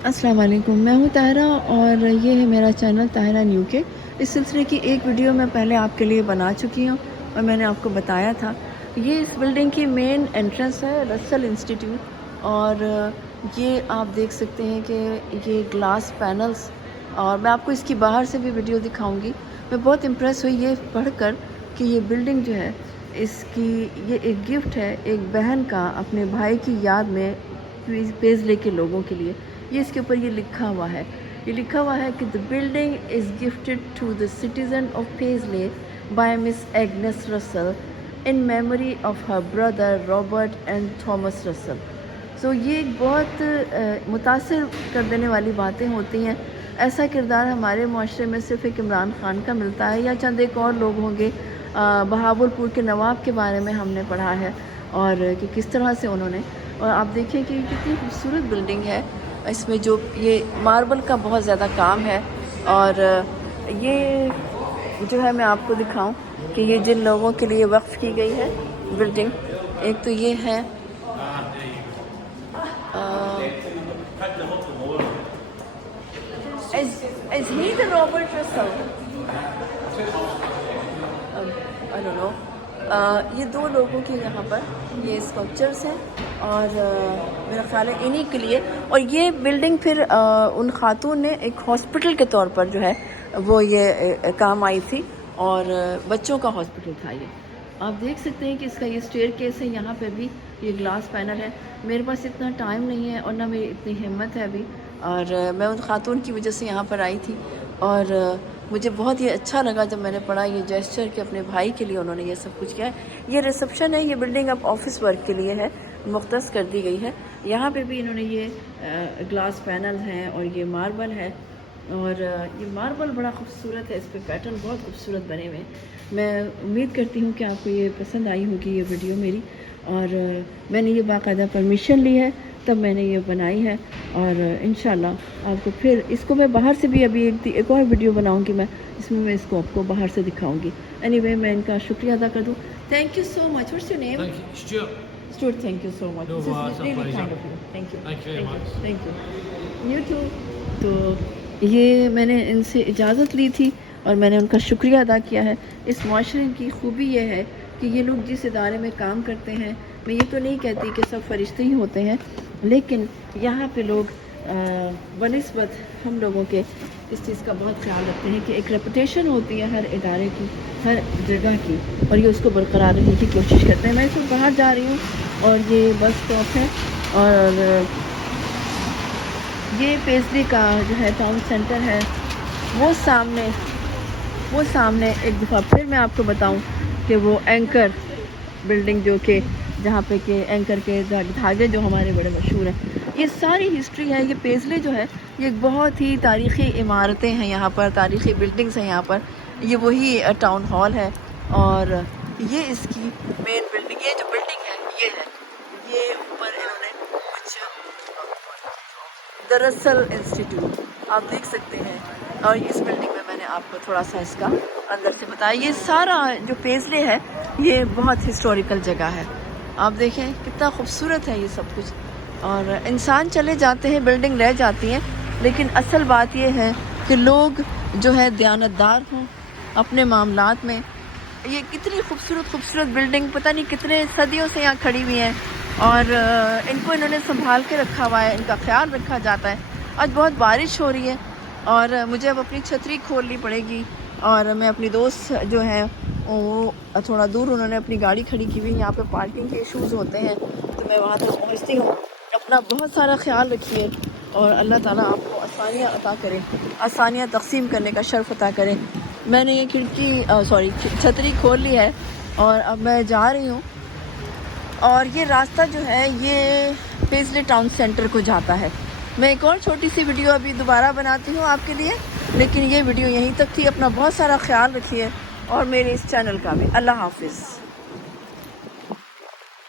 अस्सलाम वालेकुम, मैं हूँ ताहिरा और ये है मेरा चैनल ताहिरा न्यू के। इस सिलसिले की एक वीडियो मैं पहले आपके लिए बना चुकी हूँ और मैंने आपको बताया था। ये इस बिल्डिंग की मेन एंट्रेंस है, रसल इंस्टीट्यूट। और ये आप देख सकते हैं कि ये ग्लास पैनल्स, और मैं आपको इसकी बाहर से भी वीडियो दिखाऊंगी। मैं बहुत इम्प्रेस हुई ये पढ़कर कि ये बिल्डिंग जो है, इसकी ये एक गिफ्ट है एक बहन का अपने भाई की याद में पेजले के लोगों के लिए। ये इसके ऊपर ये लिखा हुआ है, कि the building is gifted to the citizen of Paisley by Miss Agnes Russell in memory of her brother Robert and Thomas Russell. So ये एक बहुत मुतासिर कर देने वाली बातें होती हैं। ऐसा किरदार हमारे माशरे में सिर्फ़ एक इमरान ख़ान का मिलता है या चंद एक और लोग होंगे। बहावलपुर के नवाब के बारे में हमने पढ़ा है और कि किस तरह से उन्होंने, और आप देखिए कि कितनी खूबसूरत बिल्डिंग है। इसमें जो ये मार्बल का बहुत ज़्यादा काम है। और ये जो है मैं आपको दिखाऊं कि ये जिन लोगों के लिए वक्फ की गई है बिल्डिंग, एक तो ये है is he the Robert Russell? I don't know. ये दो लोगों के यहाँ पर ये स्कल्पचर्स हैं और मेरा ख्याल है इन्हीं के लिए। और ये बिल्डिंग फिर उन खातून ने एक हॉस्पिटल के तौर पर जो है वो ये काम आई थी, और बच्चों का हॉस्पिटल था ये। आप देख सकते हैं कि इसका ये स्टेयर केस है, यहाँ पे भी ये ग्लास पैनल है। मेरे पास इतना टाइम नहीं है और ना मेरी इतनी हिम्मत है अभी, और मैं उन खातून की वजह से यहाँ पर आई थी। और मुझे बहुत ही अच्छा लगा जब मैंने पढ़ा ये जेस्चर कि अपने भाई के लिए उन्होंने ये सब कुछ किया है। ये रिसेप्शन है, ये बिल्डिंग अब ऑफिस वर्क के लिए है, मुख्तस कर दी गई है। यहाँ पे भी इन्होंने ये ग्लास पैनल हैं और ये मार्बल है, और ये मार्बल बड़ा खूबसूरत है, इस पर पैटर्न बहुत खूबसूरत बने हुए हैं। मैं उम्मीद करती हूँ कि आपको ये पसंद आई होगी ये वीडियो मेरी। और मैंने ये बाकायदा परमिशन ली है तब मैंने ये बनाई है, और इंशाल्लाह आपको फिर इसको मैं बाहर से भी अभी एक और वीडियो बनाऊंगी मैं, इसमें मैं इसको आपको बाहर से दिखाऊंगी। एनीवे, मैं इनका शुक्रिया अदा कर दूँ। Thank you so much. What's your name? Stuart, thank you so much. No, This is it's a really pleasure. kind of you. Thank you. Thank you very much. Thank you. You too. तो ये मैंने इनसे इजाज़त ली थी और मैंने उनका शुक्रिया अदा किया है। इस माशरे की खूबी ये है कि ये लोग जिस इदारे में काम करते हैं, मैं ये तो नहीं कहती कि सब फरिश्ते ही होते हैं, लेकिन यहाँ पे लोग बनिस्बत हम लोगों के इस चीज़ का बहुत ख्याल रखते हैं कि एक रेपुटेशन होती है हर इदारे की, हर जगह की, और ये उसको बरकरार रखने की कोशिश करते हैं। मैं इस वक्त बाहर जा रही हूँ और ये बस स्टॉप है, और ये पेजली का जो है टाउन सेंटर है, वो सामने एक दफ़ा फिर मैं आपको बताऊं कि वो एंकर बिल्डिंग जो कि जहाँ पे कि एंकर के धागे जो हमारे बड़े मशहूर हैं, ये सारी हिस्ट्री है। ये पेजले जो है ये एक बहुत ही तारीख़ी इमारतें हैं यहाँ पर, तारीख़ी बिल्डिंग्स हैं यहाँ पर। ये वही टाउन हॉल है और ये इसकी मेन बिल्डिंग, ये जो बिल्डिंग है ये है, ये ऊपर इन्होंने कुछ द रसल इंस्टीट्यूट आप देख सकते हैं। और इस बिल्डिंग में मैंने आपको थोड़ा सा इसका अंदर से बताया। ये सारा जो पेजले है ये बहुत हिस्टोरिकल जगह है। आप देखें कितना खूबसूरत है ये सब कुछ। और इंसान चले जाते हैं, बिल्डिंग रह जाती है, लेकिन असल बात ये है कि लोग जो है दयानतदार हों अपने मामलात में। ये कितनी खूबसूरत बिल्डिंग पता नहीं कितने सदियों से यहाँ खड़ी हुई हैं, और इनको इन्होंने संभाल के रखा हुआ है, इनका ख्याल रखा जाता है। आज बहुत बारिश हो रही है और मुझे अब अपनी छतरी खोलनी पड़ेगी, और मैं अपनी दोस्त जो हैं वो थोड़ा दूर उन्होंने अपनी गाड़ी खड़ी की हुई, यहाँ पे पार्किंग के इश्यूज़ होते हैं, तो मैं वहाँ तक पहुँचती हूँ। अपना बहुत सारा ख्याल रखिए और अल्लाह ताला आपको आसानियाँ अता करें, आसानियाँ तक़सीम करने का शर्फ़ अता करें। मैंने ये छतरी खोल ली है और अब मैं जा रही हूँ, और ये रास्ता जो है ये पेजले टाउन सेंटर को जाता है। मैं एक और छोटी सी वीडियो अभी दोबारा बनाती हूँ आपके लिए, लेकिन ये वीडियो यहीं तक थी। अपना बहुत सारा ख्याल रखिए और मेरे इस चैनल का भी। अल्लाह हाफिज़।